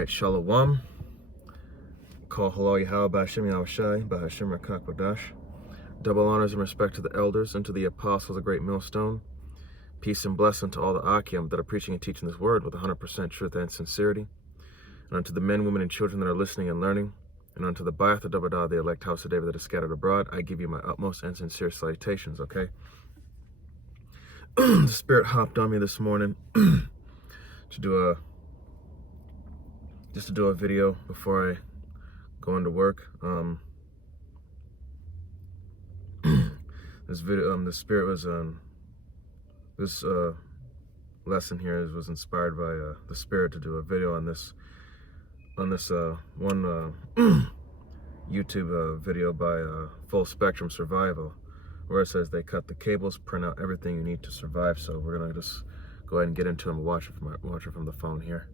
Alright, Shalom. Call Halal Yahweh B'Hashem Yahushai B'Hashem Rakak Wadash. Double honors and respect to the elders and to the apostles, a great millstone. Peace and blessing to all the Akim that are preaching and teaching this word with 100% truth and sincerity. And unto the men, women, and children that are listening and learning. And unto the Ba'ath of Dabadah, the elect house of David that is scattered abroad, I give you my utmost and sincere salutations, okay? The Spirit hopped on me this morning to do a video before I go into work. This video, the Spirit was this lesson here was inspired by the Spirit to do a video on this one YouTube video by Full Spectrum Survival, where it says they cut the cables, print out everything you need to survive. So we're gonna just go ahead and get into it and watch it from the phone here.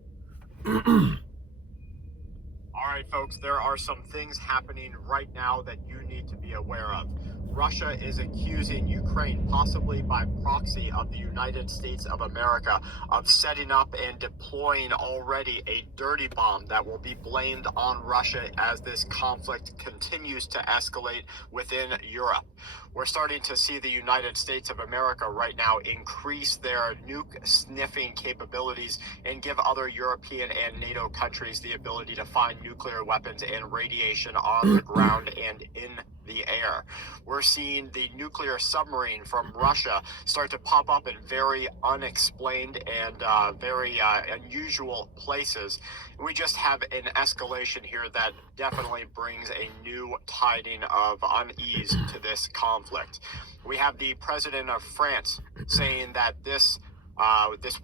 All right, folks, there are some things happening right now that you need to be aware of. Russia is accusing Ukraine, possibly by proxy of the United States of America, of setting up and deploying already a dirty bomb that will be blamed on Russia as this conflict continues to escalate within Europe. We're starting to see the United States of America right now increase their nuke sniffing capabilities and give other European and NATO countries the ability to find nuclear weapons and radiation on the ground and in the air. We're seeing the nuclear submarine from Russia start to pop up in very unexplained and very unusual places. We just have an escalation here that definitely brings a new tiding of unease to this conflict. We have the president of France saying that this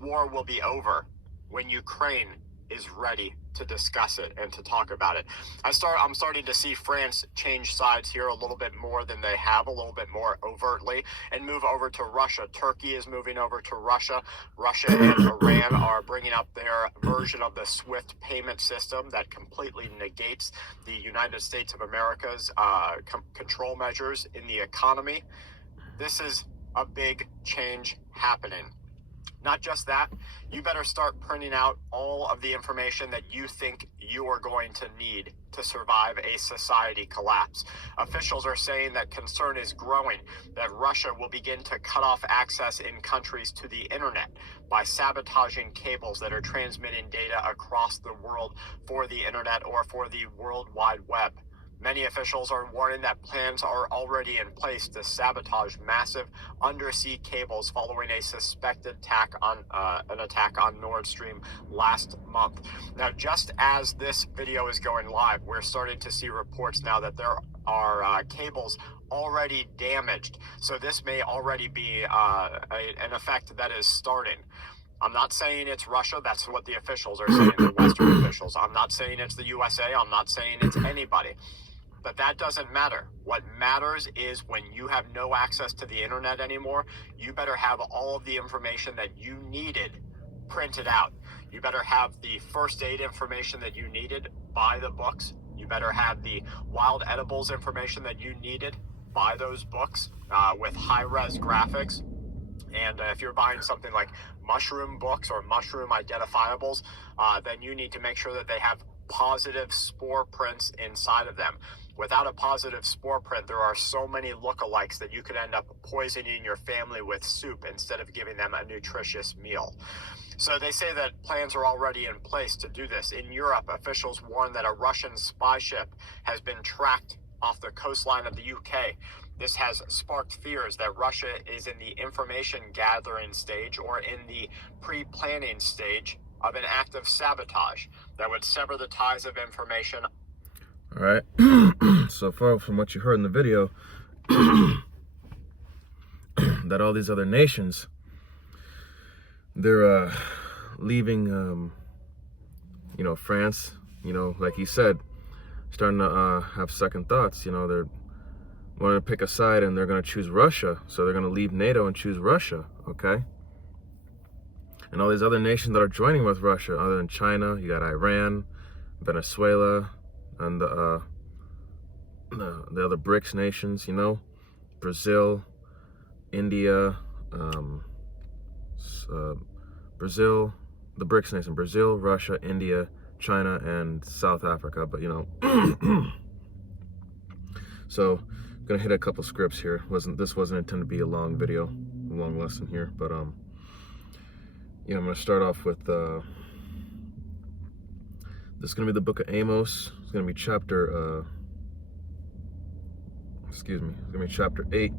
war will be over when Ukraine is ready to discuss it and to talk about it. I'm starting to see France change sides here a little bit more than they have, a little bit more overtly, and move over to Russia. Turkey is moving over to Russia. Russia and Iran are bringing up their version of the SWIFT payment system that completely negates the United States of America's control measures in the economy. This is a big change happening. Not just that, you better start printing out all of the information that you think you are going to need to survive a society collapse. Officials are saying that concern is growing that Russia will begin to cut off access in countries to the internet by sabotaging cables that are transmitting data across the world for the internet or for the World Wide Web. Many officials are warning that plans are already in place to sabotage massive undersea cables following a suspected attack on Nord Stream last month. Now, just as this video is going live, we're starting to see reports now that there are cables already damaged. So this may already be an effect that is starting. I'm not saying it's Russia. That's what the officials are saying, the Western officials. I'm not saying it's the USA. I'm not saying it's anybody. But that doesn't matter. What matters is when you have no access to the internet anymore, you better have all of the information that you needed printed out. You better have the first aid information that you needed, buy the books. You better have the wild edibles information that you needed, buy those books with high-res graphics. And if you're buying something like mushroom books or mushroom identifiables, then you need to make sure that they have positive spore prints inside of them. Without a positive spore print, there are so many lookalikes that you could end up poisoning your family with soup instead of giving them a nutritious meal. So they say that plans are already in place to do this. In Europe, officials warn that a Russian spy ship has been tracked off the coastline of the UK. This has sparked fears that Russia is in the information gathering stage or in the pre-planning stage of an act of sabotage that would sever the ties of information. All right. So far from what you heard in the video, that all these other nations, they're leaving, France, like he said, starting to have second thoughts. They're wanting to pick a side and they're going to choose Russia. So they're going to leave NATO and choose Russia, okay? And all these other nations that are joining with Russia, other than China, you got Iran, Venezuela, and the other BRICS nations, Brazil, India, Brazil, the BRICS nation, Brazil, Russia, India, China and South Africa, but you know. So I'm gonna hit a couple scripts here. This wasn't intended to be a long video, a long lesson here, but yeah, I'm gonna start off with this is gonna be the book of Amos. It's gonna be chapter it's gonna be chapter 8,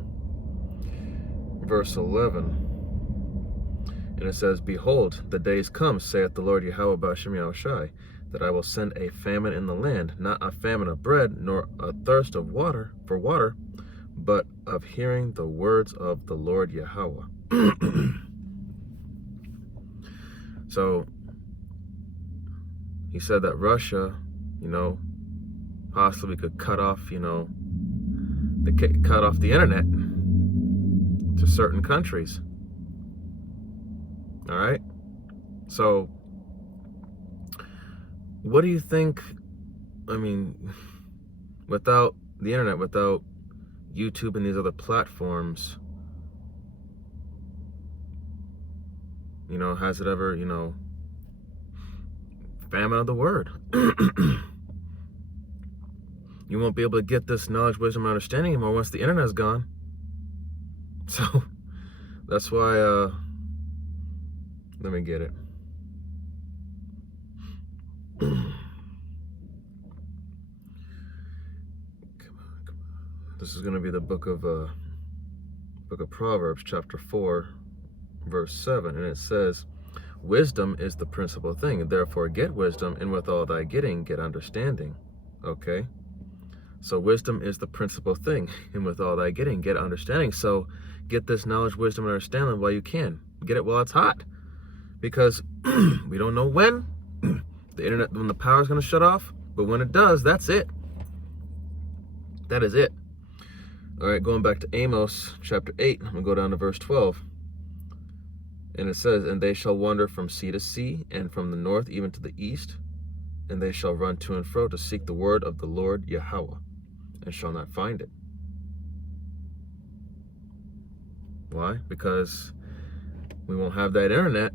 verse 11. And it says, Behold, the days come, saith the Lord Yahweh Ba'ashem Yahushai, that I will send a famine in the land, not a famine of bread, nor a thirst of water, but of hearing the words of the Lord Yahweh. So, he said that Russia, you know, possibly could cut off, you know, cut off the internet to certain countries. All right. So, what do you think? I mean, without the internet, without YouTube and these other platforms, you know, has it ever, you know, famine of the word? You won't be able to get this knowledge, wisdom, and understanding anymore once the internet is gone. So, that's why, let me get it. Come on. This is going to be the book of Proverbs, chapter 4, verse 7, and it says, Wisdom is the principal thing, therefore get wisdom, and with all thy getting, get understanding. Okay? So wisdom is the principal thing, and with all thy getting, get understanding. So get this knowledge, wisdom, and understanding while you can. Get it while it's hot. Because we don't know when the power is going to shut off, but when it does, that's it. That is it. All right, going back to Amos chapter 8, I'm going to go down to verse 12. And it says, And they shall wander from sea to sea, and from the north even to the east, and they shall run to and fro to seek the word of the Lord Yahweh, and shall not find it. Why? Because we won't have that internet.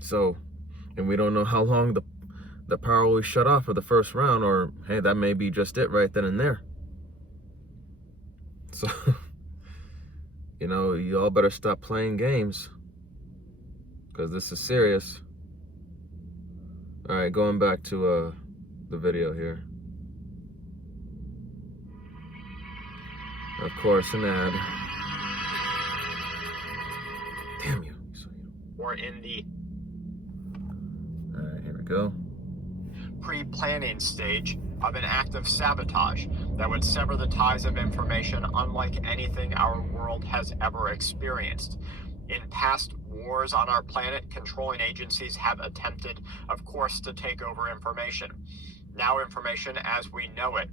So, and we don't know how long the power will be shut off for the first round, or hey, that may be just it right then and there. So, you know, you all better stop playing games, because this is serious. All right, going back to the video here. Of course, an ad. Damn you. Or in the Here we go. pre-planning stage of an act of sabotage that would sever the ties of information unlike anything our world has ever experienced. In past wars on our planet, controlling agencies have attempted, of course, to take over information. Now information as we know it,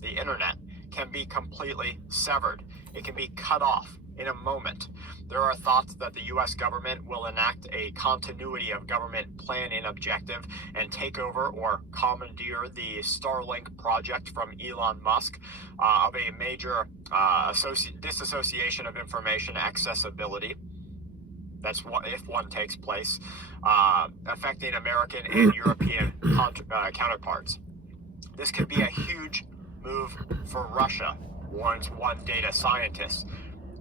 the internet, can be completely severed. It can be cut off in a moment. There are thoughts that the U.S. government will enact a continuity of government planning objective and take over or commandeer the Starlink project from Elon Musk of a major disassociation of information accessibility. That's what, if one takes place, affecting American and European counterparts. This could be a huge move for Russia, warns one data scientist.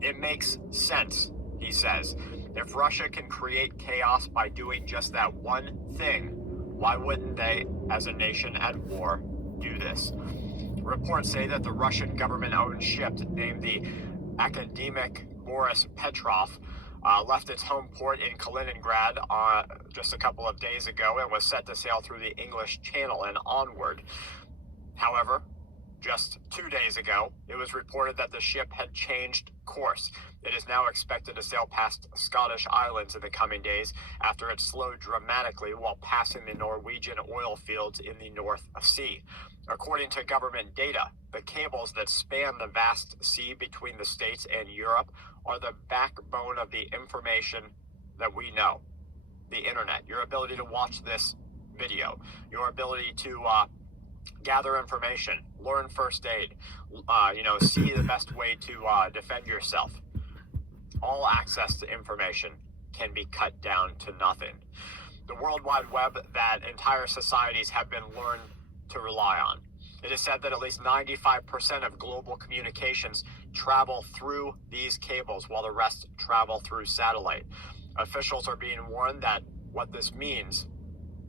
It makes sense, he says. If Russia can create chaos by doing just that one thing, why wouldn't they, as a nation at war, do this? Reports say that the Russian government-owned ship named the Academic Boris Petrov left its home port in Kaliningrad just a couple of days ago and was set to sail through the English Channel and onward. However, just 2 days ago, it was reported that the ship had changed course. It is now expected to sail past Scottish islands in the coming days after it slowed dramatically while passing the Norwegian oil fields in the North Sea. According to government data, the cables that span the vast sea between the States and Europe are the backbone of the information that we know. The internet, your ability to watch this video, your ability to gather information, learn first aid, see the best way to defend yourself. All access to information can be cut down to nothing. the World Wide Web that entire societies have been learned to rely on. It is said that at least 95% of global communications travel through these cables, while the rest travel through satellite. Officials are being warned that what this means,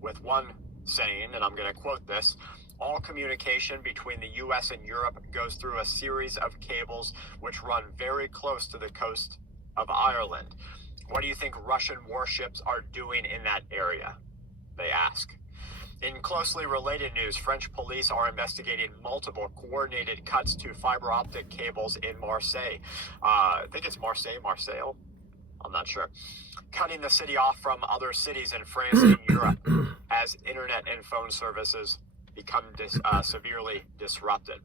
with one saying, and I'm going to quote this, all communication between the US and Europe goes through a series of cables which run very close to the coast of Ireland. What do you think Russian warships are doing in that area? They ask. In closely related news, French police are investigating multiple coordinated cuts to fiber optic cables in Marseille. I think it's Marseille? I'm not sure. Cutting the city off from other cities in France and Europe as internet and phone services become severely disrupted.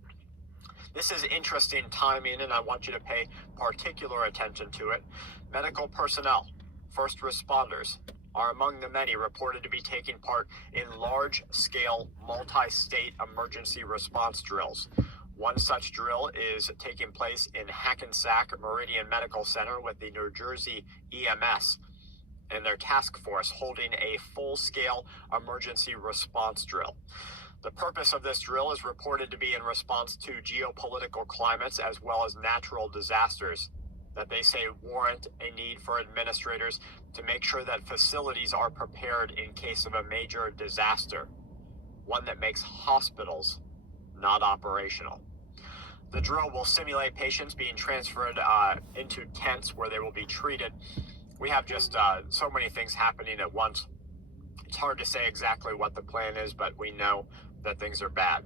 This is interesting timing, and I want you to pay particular attention to it. Medical personnel, first responders, are among the many reported to be taking part in large-scale, multi-state emergency response drills. One such drill is taking place in Hackensack Meridian Medical Center with the New Jersey EMS and their task force holding a full-scale emergency response drill. The purpose of this drill is reported to be in response to geopolitical climates as well as natural disasters that they say warrant a need for administrators to make sure that facilities are prepared in case of a major disaster, one that makes hospitals not operational. The drill will simulate patients being transferred into tents where they will be treated. We have just so many things happening at once. It's hard to say exactly what the plan is, but we know that things are bad.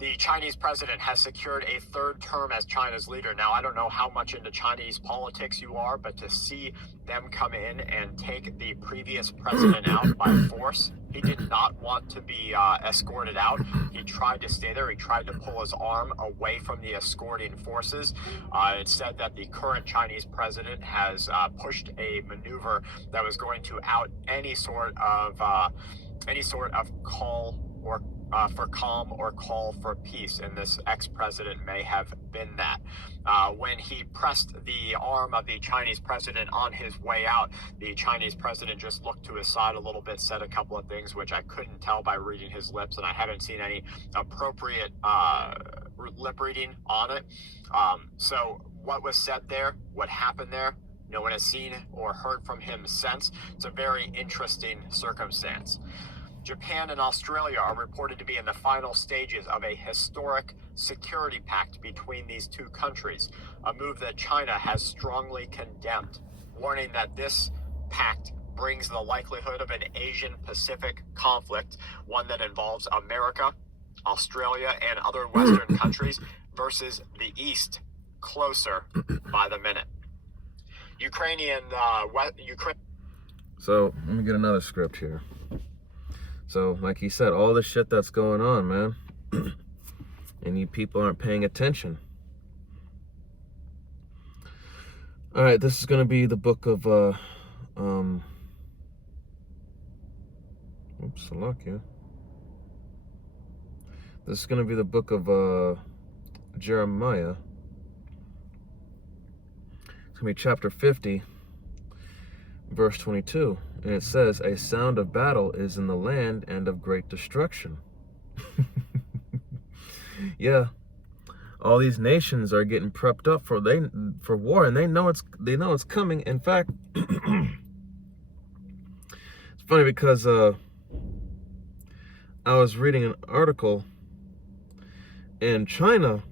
The Chinese president has secured a third term as China's leader. Now, I don't know how much into Chinese politics you are, but to see them come in and take the previous president out by force, he did not want to be escorted out. He tried to stay there. He tried to pull his arm away from the escorting forces. It said that the current Chinese president has pushed a maneuver that was going to out any sort of call or for calm or call for peace, and this ex-president may have been that. When he pressed the arm of the Chinese president on his way out, the Chinese president just looked to his side a little bit, said a couple of things which I couldn't tell by reading his lips, and I haven't seen any appropriate lip reading on it. So what was said there, what happened there, no one has seen or heard from him since. It's a very interesting circumstance. Japan and Australia are reported to be in the final stages of a historic security pact between these two countries, a move that China has strongly condemned, warning that this pact brings the likelihood of an Asian-Pacific conflict, one that involves America, Australia, and other Western countries versus the East, closer by the minute. So, let me get another script here. So, like he said, all the shit that's going on, man, and you people aren't paying attention. All right, this is going to be the book of, This is going to be the book of Jeremiah. It's going to be chapter 50, verse 22. And it says, a sound of battle is in the land and of great destruction. Yeah, all these nations are getting prepped up for war, and they know it's coming. In fact, it's funny because I was reading an article, and China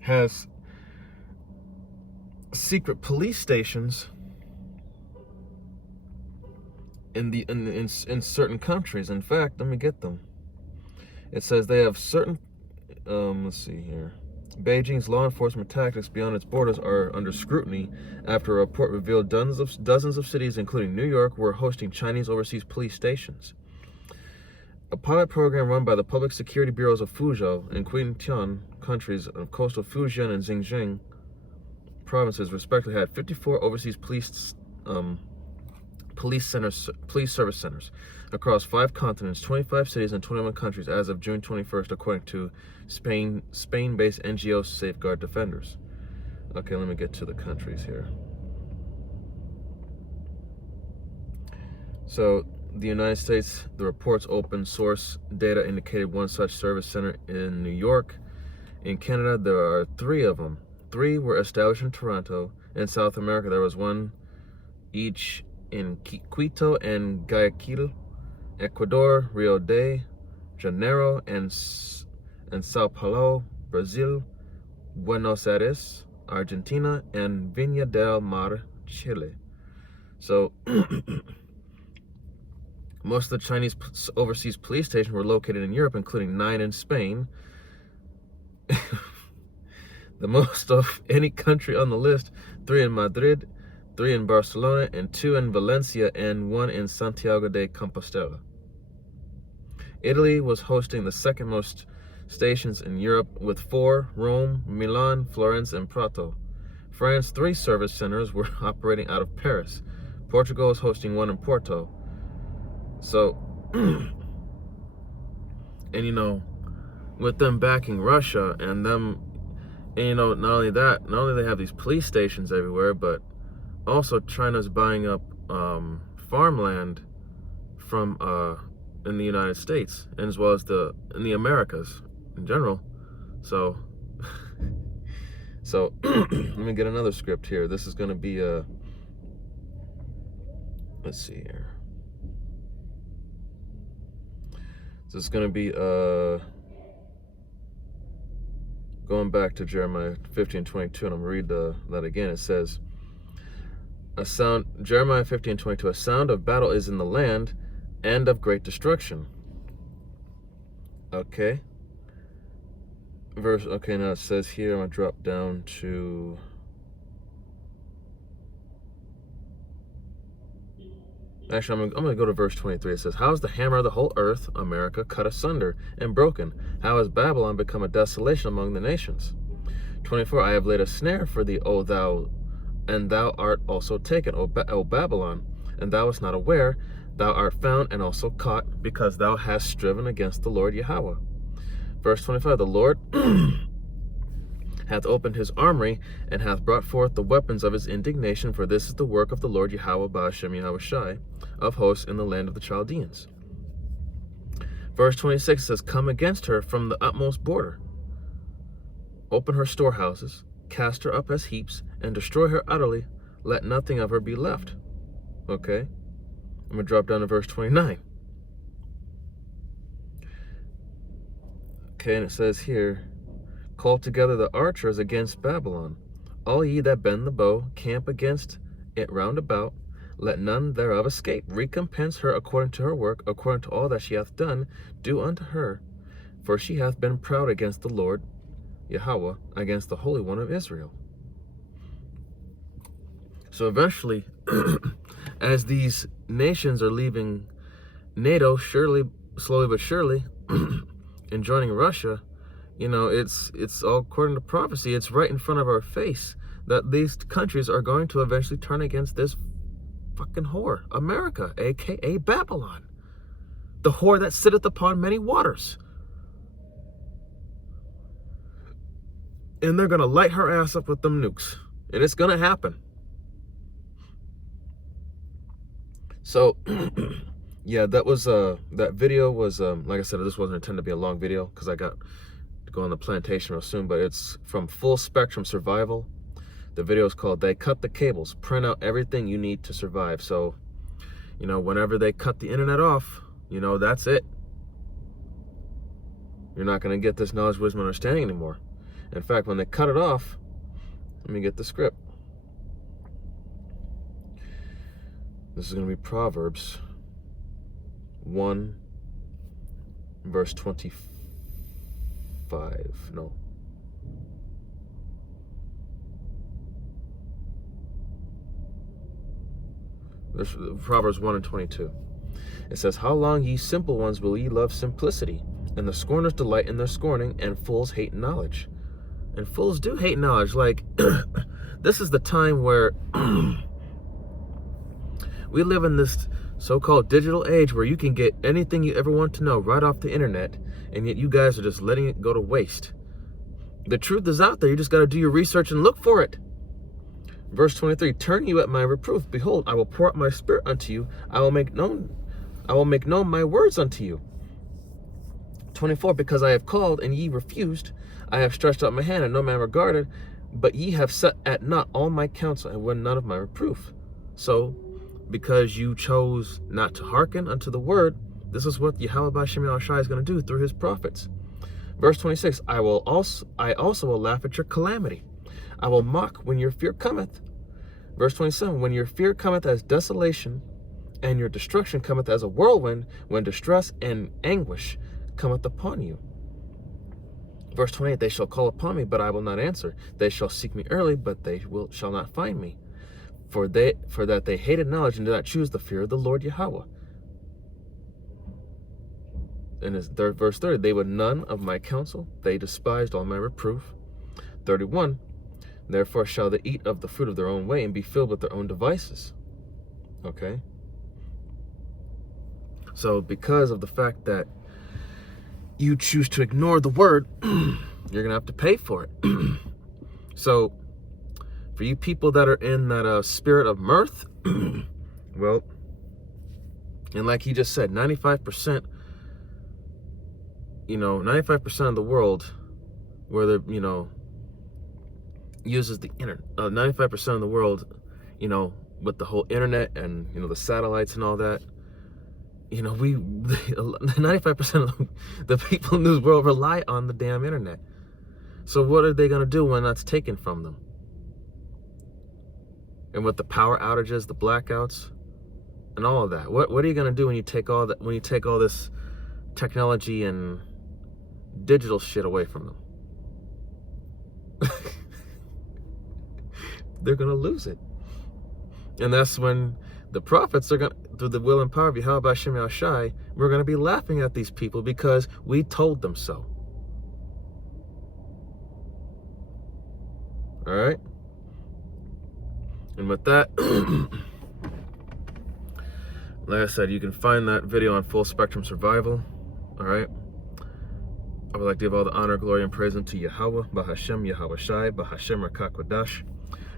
has secret police stations in certain countries. In fact, let me get them. It says they have certain, let's see here. Beijing's law enforcement tactics beyond its borders are under scrutiny after a report revealed dozens of cities, including New York, were hosting Chinese overseas police stations. A pilot program run by the public security bureaus of Fuzhou and Quintian countries of coastal Fujian and Xinjiang provinces respectively had 54 overseas police service centers across 5 continents, 25 cities, and 21 countries as of June 21st, according to Spain-based NGO Safeguard Defenders. Okay, let me get to the countries here. So the United States, the report's open source data indicated one such service center in New York. In Canada, there are 3 of them. 3 were established in Toronto. In South America, there was one each in Quito and Guayaquil. Ecuador, Rio de Janeiro, and Sao Paulo, Brazil. Buenos Aires, Argentina, and Viña del Mar, Chile. So most of the Chinese overseas police stations were located in Europe, including 9 in Spain. The most of any country on the list: 3 in Madrid, 3 in Barcelona, and 2 in Valencia, and 1 in Santiago de Compostela. Italy was hosting the second most stations in Europe with 4: Rome, Milan, Florence, and Prato. France, 3 service centers were operating out of Paris. Portugal is hosting 1 in Porto. So, and you know, with them backing Russia and them, and you know, not only they have these police stations everywhere, but also China's buying up farmland from in the United States, and as well as in the Americas in general. So so let me get another script here. This is going to be let's see here. So it's going to be going back to Jeremiah 15:22, and I'm going to read that again. It says, Jeremiah 15:22, a sound of battle is in the land, and of great destruction. Okay. Okay, now it says here, I'm going to drop down to... Actually, I'm going to go to verse 23. It says, how is the hammer of the whole earth, America, cut asunder and broken? How has Babylon become a desolation among the nations? 24, I have laid a snare for thee, O thou, and thou art also taken, O Babylon, and thou wast not aware. Thou art found and also caught, because thou hast striven against the Lord Yahweh. Verse 25, the Lord hath opened his armory, and hath brought forth the weapons of his indignation, for this is the work of the Lord Yahweh Ba'ashem Yahushai of hosts in the land of the Chaldeans. Verse 26 says, come against her from the utmost border. Open her storehouses, cast her up as heaps, and destroy her utterly. Let nothing of her be left. Okay? I'm going to drop down to verse 29. Okay, and it says here, call together the archers against Babylon. All ye that bend the bow, camp against it round about. Let none thereof escape. Recompense her according to her work, according to all that she hath done, do unto her. For she hath been proud against the Lord Yahweh, against the Holy One of Israel. So eventually, as these nations are leaving NATO, slowly but surely, and joining Russia, you know, it's all according to prophecy. It's right in front of our face that these countries are going to eventually turn against this fucking whore, America, aka Babylon, the whore that sitteth upon many waters. And they're gonna light her ass up with them nukes, and it's gonna happen. So, yeah, that video was, like I said, this wasn't intended to be a long video because I got to go on the plantation real soon, but it's from Full Spectrum Survival. The video is called They Cut the Cables, Print Out Everything You Need to Survive. So, you know, whenever they cut the internet off, you know, that's it. You're not going to get this knowledge, wisdom, and understanding anymore. In fact, when they cut it off, let me get the script. This is going to be Proverbs 1, verse 25. No. There's Proverbs 1 and 22. It says, how long, ye simple ones, will ye love simplicity? And the scorners delight in their scorning, and fools hate knowledge. And fools do hate knowledge. Like, this is the time where we live in this so-called digital age where you can get anything you ever want to know right off the internet, and yet you guys are just letting it go to waste. The truth is out there. You just got to do your research and look for it. Verse 23, turn you at my reproof. Behold, I will pour out my spirit unto you. I will make known my words unto you. 24, because I have called and ye refused. I have stretched out my hand and no man regarded. But ye have set at naught all my counsel and would none of my reproof. So, because you chose not to hearken unto the word, this is what Yahweh B'Shem Yahushai is going to do through his prophets. Verse 26, I also will laugh at your calamity. I will mock when your fear cometh. Verse 27, when your fear cometh as desolation, and your destruction cometh as a whirlwind, when distress and anguish cometh upon you. Verse 28, they shall call upon me, but I will not answer. They shall seek me early, but they shall not find me. For that they hated knowledge and did not choose the fear of the Lord Yahweh. And his verse 30, they would none of my counsel. They despised all my reproof. 31, therefore shall they eat of the fruit of their own way and be filled with their own devices. Okay? So because of the fact that you choose to ignore the word, you're going to have to pay for it. So, for you people that are in that spirit of mirth, well, and like he just said, 95%, 95% of the world, whether, uses the internet, 95% of the world, with the whole internet and, the satellites and all that, 95% of the people in this world rely on the damn internet. So what are they going to do when that's taken from them? And with the power outages, the blackouts, and all of that, what are you going to do when you take all that, when you take all this technology and digital shit away from them? They're going to lose it. And that's when the prophets are going to, through the will and power of Yahweh B'Shem Yahushai, we're going to be laughing at these people because we told them so. All right? And with that, like I said, you can find that video on Full Spectrum Survival. All right? I would like to give all the honor, glory, and praise unto Yahweh, B'Hashem, Yahushai, B'Hashem, Rakakwadash.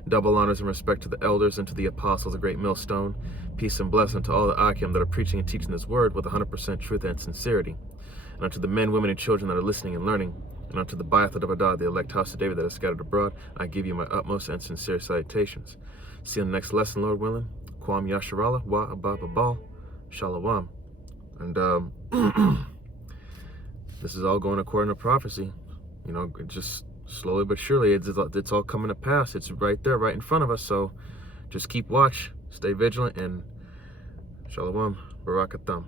Double honors and respect to the elders and to the apostles, the great millstone. Peace and blessing to all the Akim that are preaching and teaching this word with 100% truth and sincerity. And unto the men, women, and children that are listening and learning. And unto the Ba'ath of the elect house of David that is scattered abroad, I give you my utmost and sincere salutations. See you in the next lesson, Lord willing. Kwam Yasharallah, Wa Abababal, Shalom. And this is all going according to prophecy. It just slowly but surely, it's all coming to pass. It's right there, right in front of us. So just keep watch, stay vigilant, and Shalom, Barakatam.